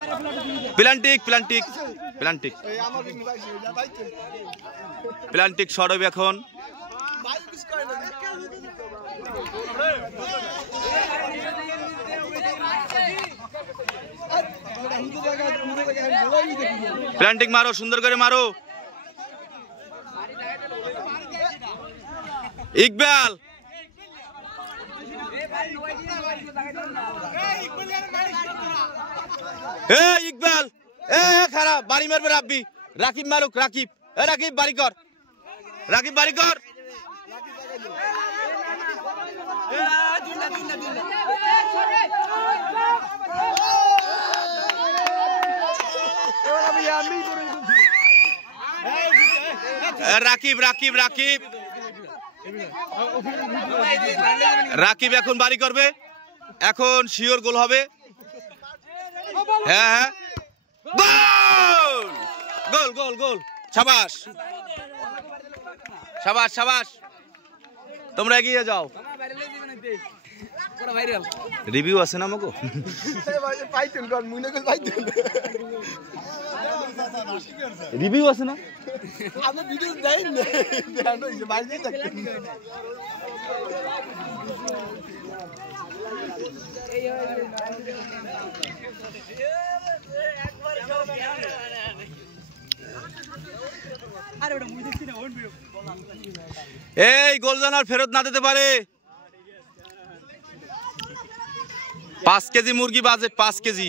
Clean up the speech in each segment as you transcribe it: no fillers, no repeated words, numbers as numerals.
প্লান্টিক প্লান্টিক প্লান্টিক প্লান্টিক short হবে এখন। প্লান্টিক মারো, সুন্দর করে মারো। ইকবাল ইকবাল খারাপ বাড়ি মারবে রাব্বি। রাকিব মারুক, রাকিব রাকিব বাড়ি কর, রাকিব বাড়ি কর। রাকিব রাকিব রাকিব রাকিব এখন বাড়ি করবে, এখন শিওর গোল হবে। হ্যাঁ হ্যাঁ গোল গোল গোল গোল। শাবাশ শাবাশ শাবাশ, তোমরা এগিয়ে যাও। রিভিউ আছে না মগো? রিভিউ আছে না? এই গোল যেন আর ফেরত না দিতে পারে। 5 কেজি মুরগি বাজে, 5 কেজি।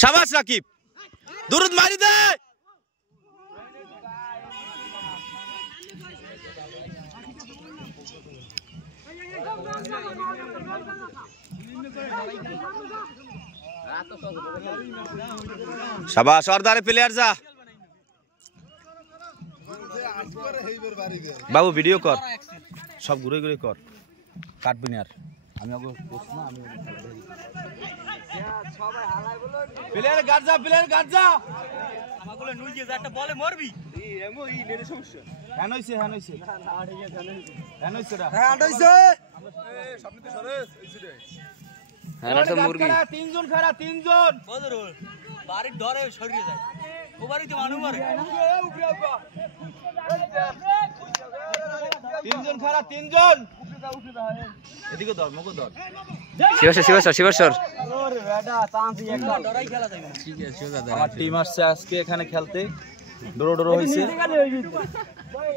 শাবাশ রাকিব, দুরুদ মারি দে। শাবাশ, অর্ধারে প্লেয়ার যা। বাবু ভিডিও কর, সব ঘুরে ঘুরে কর, কাটবি না আর। আমি প্লেয়ার গার্ড যা, প্লেয়ার গার্ড যা। আমাগুলো নুই যে একটা বলে মরবি। এমো ই নেরে সমস্যা। হ্যাঁ হইছে, হ্যাঁ হইছে। হ্যাঁ হইছে রা। হ্যাঁ হইছে। এই সামনে তো সরে এইছে রে। হ্যাঁ না তো মুরগি। তিনজন খাড়া, তিনজন। কদর বাড়ির ধরে সরিয়ে যায়। ও বাড়িতে মানুষ মারে। তিনজন খাড়া, তিনজন। এদিকে ধর, মগো ধর। শিবসর শিবসর শিবসর। ওরে বেটা চান্স একটা ডরাই খেলা যাবে না। ঠিক আছে সোজা দাঁড়া। আমার টিম আসছে আজকে এখানে খেলতে। ডরো ডরো হইছে।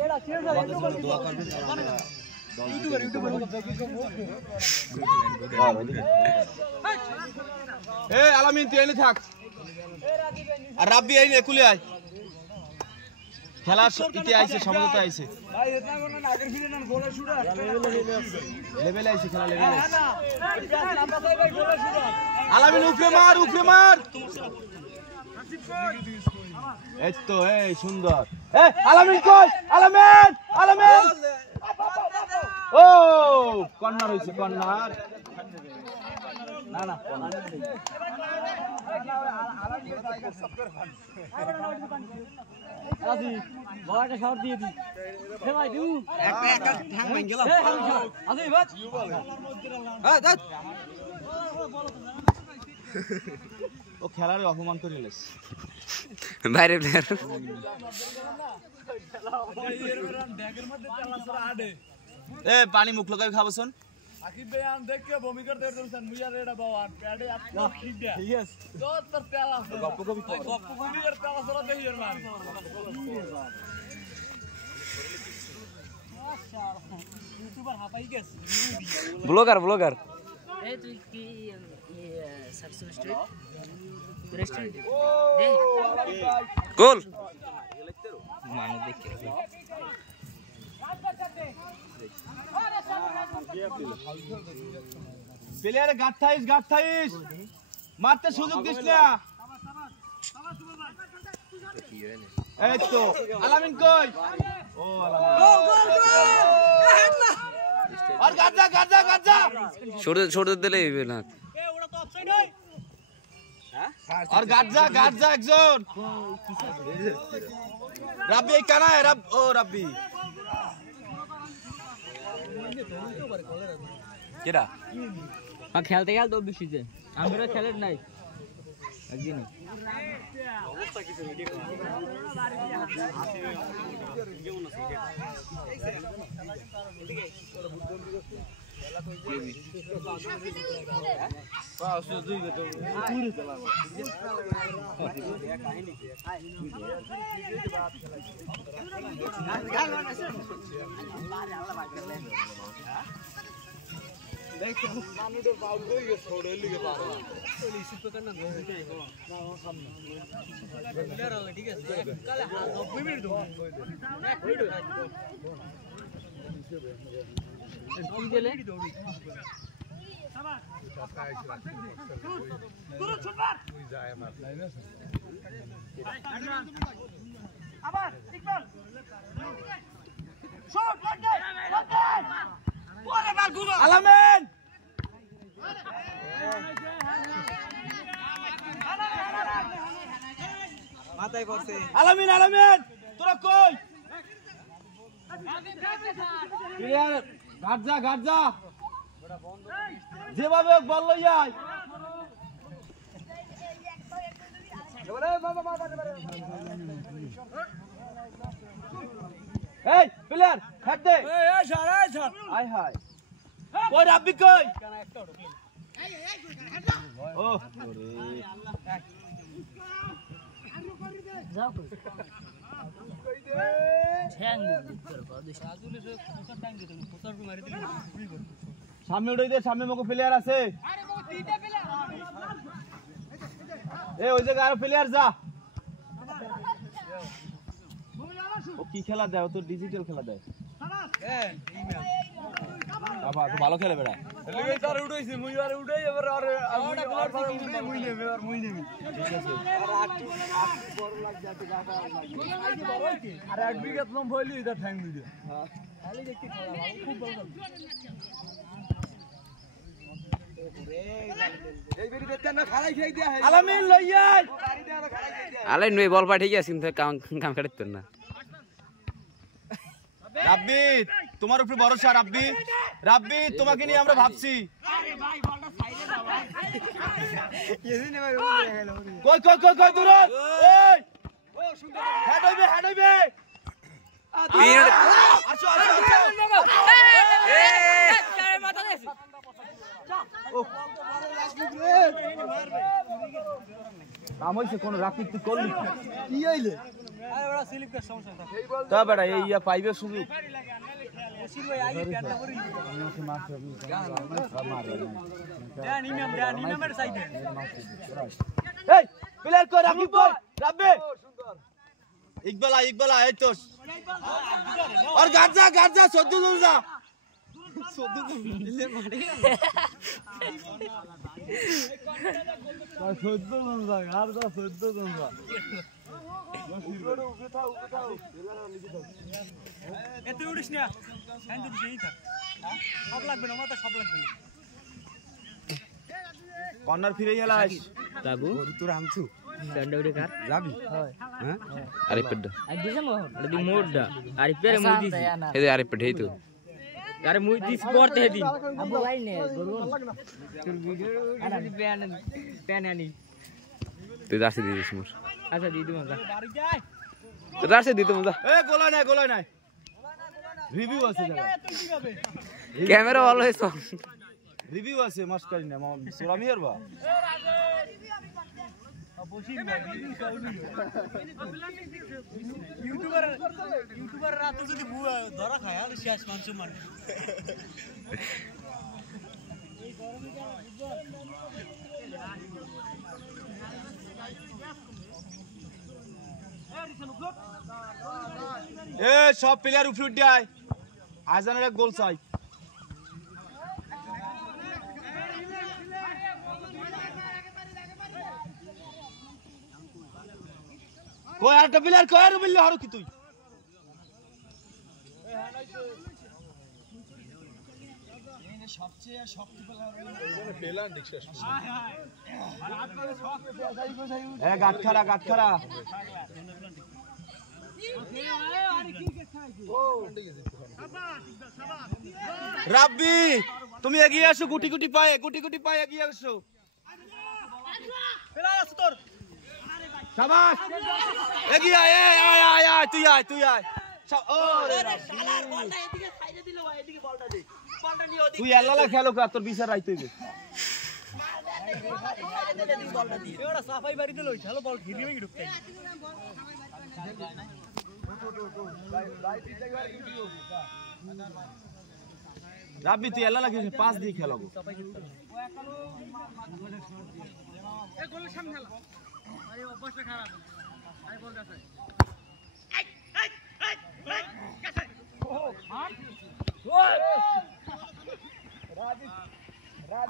এরা শিবসর দোয়া করবেন। ইউটিউবার এই আলামিন তুই এনে থাক, আর রাব্বি এই একুলে আয়। খেলা ইতি আইছে, সমঝোতা আইছে ভাই। এটা কোন না আগের ফিরে না গোলে শুটা লেভেল আইছে, খেলা লেভেল আইছে। আলামিন উপরে মার, উপরে মার। এই তো, এই সুন্দর। এই আলামিন কই? আলামিন, আলামিন। ও কর্নার হইছে, কর্নার। না না আজি বড়টা শট দিয়ে দি। হে ভাই দু এক এক ঠ্যাং ভাঙ গেল। আজি বাত হ্যাঁ দাত। ও খেলারে অপমান করে লেস বাইরে প্লেয়ার। এ পানি মুখ লাগাই খাবছন। আকিব ভাই আন দেখ কে ভূমি করতে দেন মুইয়া রেডা বাওয়ান প্যাডে আপনি খিদা। यस তো তোর পেলা গপ্প কবি তো গপ্প কবি এর পেলা সরা দেই এর মান। মাশাআল্লাহ ইউটিউবার হাপাই গেছ। Blogger blogger. এই তুই কি সার্চ স্ট্রিট রেস্টুরেন্ট দে গোল মান দেখে। প্লেয়ারে গাট থাইস মারতে সুযোগ দিস না। এই তো আলামিন কই ও আলামিন আর গাজা ছোট দিলে হইবে না এ ওটা তো অফসাইড হই হ্যাঁ আর গাজা একজন রাব্বি কানা রাব্বি কেডা খেলতে গেল তো বেশিতে আমরা খেলেন নাই একদিন অবস্থা কিছু রেডি করা কেমন আছে আলামিন মাথায় পড়ছে আলামিন তোরা কই ক্লিয়ার গাজা যেভাবে বল লই আয় এই প্লেয়ার হেড দে এই শট আয় হায় কই রাব্বি কই ও যাও কই সামনে উঠাই দে সামনে মকো প্লেয়ার আছে এ ওই জায়গা আর প্লেয়ার যা ও কি খেলা দেয় ও তো ডিজিটাল খেলা দেয় বাবা তো ভালো খেলে বেড়া লেগে তার উঠাইছে মুই আর উঠাই এবার আর উঠাই মুই নেবে আর মুই নেবে ঠিক আছে আর আট বড় লাগ যাতে গাটা আর এক বিঘা লম হইলি এটা ঠ্যাং ভিডিও হ্যাঁ খালি দেখতে খুব ভালো এই বেরি দেখতে না খালাই খাই দিয়া আলামিন লইয়াই আলাই নই বল পাঠিয়ে গিয়েছিস কিন্তু কাম করতে না রাব্বি তোমার উপরে ভরসা রাব্বি তোমাকে নিয়ে আমরা ভাবছি আরে ভাই বলটা সাইডে দাও ভাই এদিনে ভাই কই দূর এই ও সুন্দর হেড হইবে আসো চারে মাথা দেছি ও কাম হইছে কোন রাকিব তুই করলি কি হইলে আরে বড় স্লিপের সমস্যা তা বেটা এই ইয়া পাইবে সুযোগ ওসির ভাই আই প্যাডটা করি আমাকে মাছ দেন ইমামের সাইডে এই প্লেয়ার কই রাকিব রাব্বি সুন্দর ইকবাল এই তো আর গাজা 14 জন যা 14 জন মিলে মারে 14 জন যা আর 14 জন যা এত উড়িস না শান্ত দিই থাক সব লাগবে না মাথা সব লাগবে না কর্নার ফিরে গেলাস বাবু তোর আমছু ডন্ডা কার যাবি হ্যাঁ আরে পেড আর দিছে মোর আর দি মোরডা আর পেরে মুই দিছি এই আরে পেড হেই তো আরে মুই দিস পড়তে হেদি আবু ভাই নে গরুন তোর ভিডিও আরে প্যান আনি তুই দাসি দিস মোর আচ্ছা দি দিমু যা তুই দাসি দিত মজা এ গোলা নাই রিভিউ আছে জায়গা ক্যামেরা ভালো হইছো রিভিউ আছে মাস্টারি না সোরামি হরবা ইউটিউবার রাতে যদি ধরা খায় আর শেষ মানুষ মানে এ সব প্লেয়ার উপরে উঠে আয় আজানের এক গোল চাই কই আরেকটা প্লেয়ার কই আর বিল্লে হারু কি তুই সবচেয়ে শক্তি পেলাম ডিকশন এ গাটখারা রাব্বি তুমি এগিয়ে আসো গুটি গুটি পায়ে এগিয়ে আসো পেলা আসো তোর শাবাশ এগিয়ে আয় তুই আয় ও রে শালার বলটা এদিকে সাইডে দিল ভাই এদিকে বলটা দে বলটা নিয়ে ওদিকে তুই আল্লাহ খেলো কা তোর বিচার রাইতে হইবে বলটা দি এবারে সাফাই বাড়ি দিল খেলো বল ঘিরে ভেঙে ঢুকতাই রাব্বি তুই আল্লাহ লাগিস পাস দিয়ে খেলাবো এ গোল সামনে খেলা আরে অবস্থা খারাপ আরে বল কাছে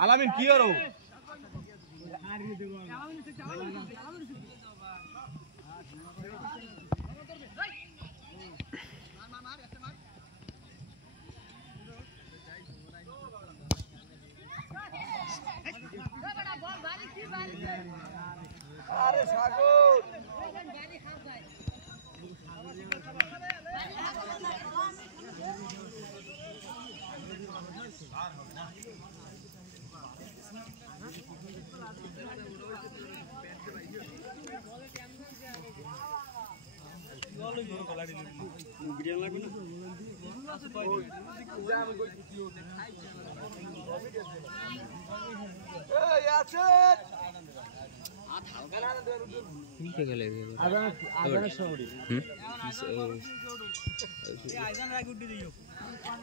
আলামিন কি হলো আরে সাগর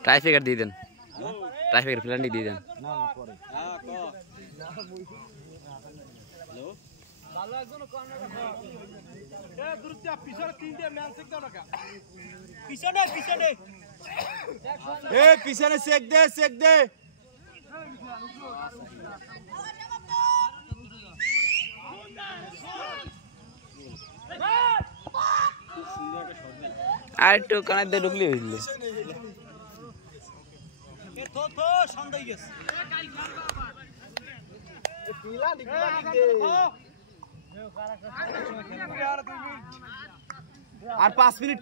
ট্রাইফিকার দিয়ে দেন ট্রাইফিকার প্ল্যানটি দিয়ে দেন না পরে হ্যালো ভালো একজন কর্নার এ দ্রুত পিছনে তিন দিয়ে ম্যান চেক দাও না পিছনে এ পিছনে চেক দে আর একটু কানার দিয়ে ঢুকলি হইল আর 5 মিনিট